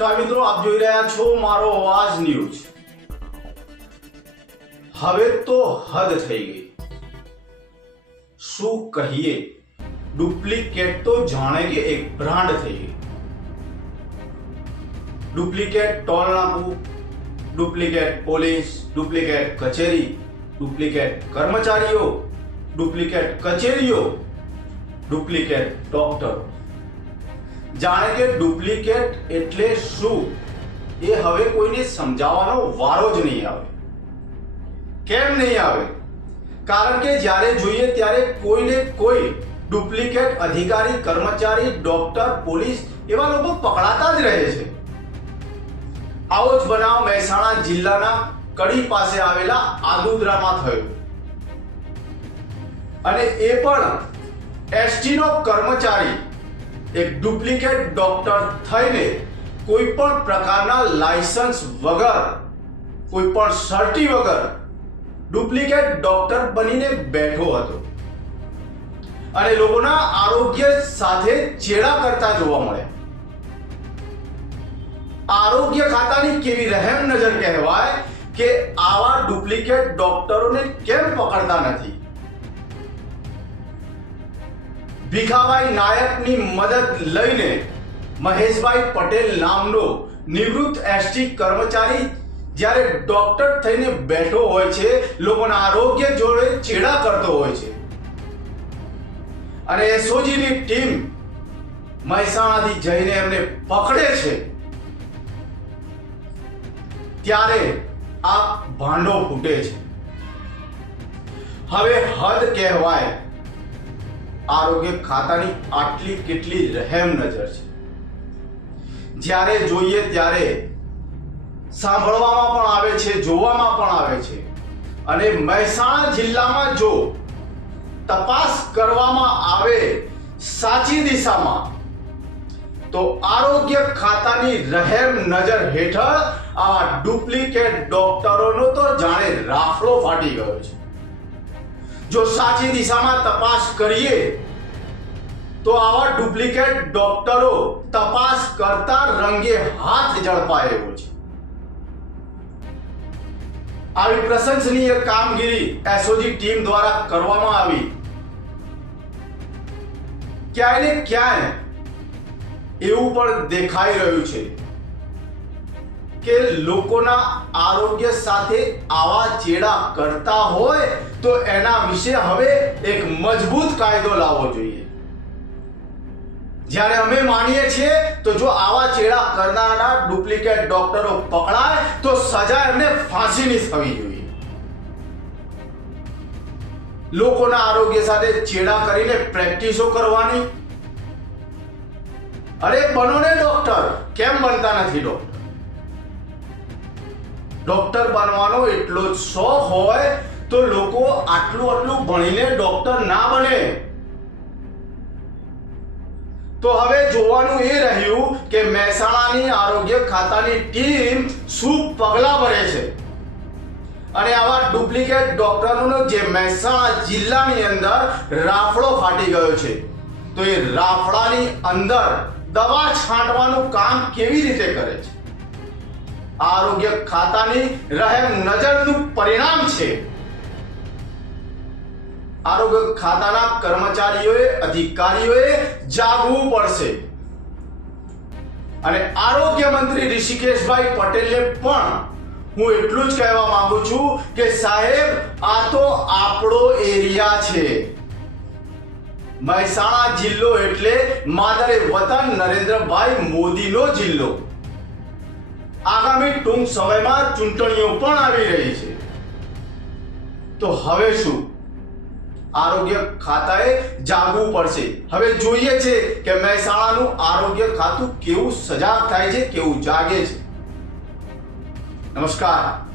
નમસ્કાર મિત્રો આપ જોઈ રહ્યા છો મારો અવાજ ન્યૂઝ. હવે તો હદ થઈ ગઈ. શું કહીએ? ડુપ્લિકેટ તો જાણે કે એક બ્રાન્ડ થઈ ગઈ. ડુપ્લિકેટ ટોલ નાકું, ડુપ્લિકેટ પોલીસ, ડુપ્લિકેટ કચેરી, ડુપ્લિકેટ કર્મચારીઓ, ડુપ્લિકેટ કચેરીઓ, ડુપ્લિકેટ ડોક્ટરો. જાણે કે ડુપ્લિકેટ એટલે શું? એ હવે કોઈને સમજાવવાનો વારો જ નહીં આવે. કેમ નહીં આવે? કારણ કે જ્યારે જોઈએ ત્યારે કોઈને કોઈ ડુપ્લિકેટ અધિકારી, કર્મચારી, ડોક્ટર, પોલીસ એવા લોકો પકડાતા જ રહે છે. આવો જ બનાવ મહેસાણા જિલ્લાના કડી પાસે આવેલા આદુદ્રામાં થયો. અને એ પણ એસટીનો કર્મચારી એક ડુપ્લિકેટ ડોક્ટર થઈને કોઈ પણ પ્રકારના લાયસન્સ વગર, કોઈ પણ સર્ટી વગર ડુપ્લિકેટ ડોક્ટર બનીને બેઠો હતો. અને લોકોના આરોગ્ય સાથે ચેડા કરતા જોવા મળ્યા. આરોગ્ય ખાતાની કેવી રહેમ નજર કહેવાય કે આવા ડુપ્લિકેટ ડોક્ટરોને કેમ પકડતા નથી? ભીખાભાઈ નાયકની મદદ લઈને મહેશભાઈ પટેલ નામનો નિવૃત્ત એસટી કર્મચારી જ્યારે ડોક્ટર થઈને બેઠો હોય છે, લોકોના આરોગ્ય જોડે ચેડા કરતો હોય છે. અને એસઓજીની ટીમ મહેસાણાથી જઈને એમને પકડે છે. ત્યારે આ ભાંડો ફૂટે છે. હવે હદ કહેવાય આરોગ્ય ખાતાની આટલી કેટલી રહેમ નજર છે. જ્યારે જોઈએ ત્યારે સાંભળવામાં પણ આવે છે, જોવામાં પણ આવે છે. અને મહેસાણા જિલ્લામાં જો તપાસ કરવામાં આવે સાચી દિશામાં, તો આરોગ્ય ખાતાની રહેમ નજર હેઠળ આ ડુપ્લિકેટ ડોક્ટરોનો તો જાણે રાફડો ફાટી ગયો છે. જો સાચી દિશામાં તપાસ કરીએ, તો આવા ડુપ્લિકેટ ડોક્ટરો તપાસ કરતા રંગે હાથ ઝડપાય એવો છે. આવી પ્રશંસનીય કામગીરી એસઓજી ટીમ દ્વારા કરવામાં આવી. ક્યાંય ને ક્યાંય એવું પણ દેખાઈ રહ્યું છે. કે લોકોના આરોગ્ય સાથે આવા ચેડા કરતા હોય તો એના વિશે હવે એક મજબૂત કાયદો લાવવો જોઈએ. જ્યારે અમે માનીએ છીએ, તો જો આવા ચેડા કરનારા ડુપ્લિકેટ ડોક્ટરો પકડાય, તો સજા એમને ફાંસીની થવી જોઈએ. લોકોના આરોગ્ય સાથે ચેડા કરીને પ્રેક્ટિસો કરવાની. અરે બનો ને ડોક્ટર, કેમ બનતા નથી ડોક્ટર? ડોક્ટર બનવાનો એટલો જ શોખ હોય તો લોકો આટલું આટલું ભણીને ડોક્ટર ના બને. તો હવે જોવાનું એ રહ્યું કે મહેસાણાની આરોગ્ય ખાતાની ટીમ શું પગલા ભરે છે. અને આવા ડુપ્લિકેટ ડોક્ટરોનો જે મહેસાણા જિલ્લાની અંદર રાફડો ફાટી ગયો છે. તો એ રાફડાની અંદર દવા છાંટવાનું કામ કેવી રીતે કરે છે? આરોગ્ય ખાતાની રહેમ નજરનું પરિણામ છે. આરોગ્ય ખાતાના કર્મચારીઓએ, અધિકારીઓએ જાગવું પડશે. અને આરોગ્ય મંત્રી ઋષિકેશભાઈ પટેલને પણ હું એટલું જ કહેવા માંગુ છું કે સાહેબ, આ તો આપણો એરિયા છે. મહેસાણા જિલ્લો એટલે માદરે વતન નરેન્દ્રભાઈ મોદીનો જિલ્લો. આગામી ટૂંક સમયમાં ચૂંટણીઓ પણ આવી રહી છે. તો હવે શું? આરોગ્ય ખાતાએ જાગવું પડશે. હવે જોઈએ છે કે મહેસાણાનું આરોગ્ય ખાતું કેવું સજાગ થાય છે, કેવું જાગે છે. નમસ્કાર.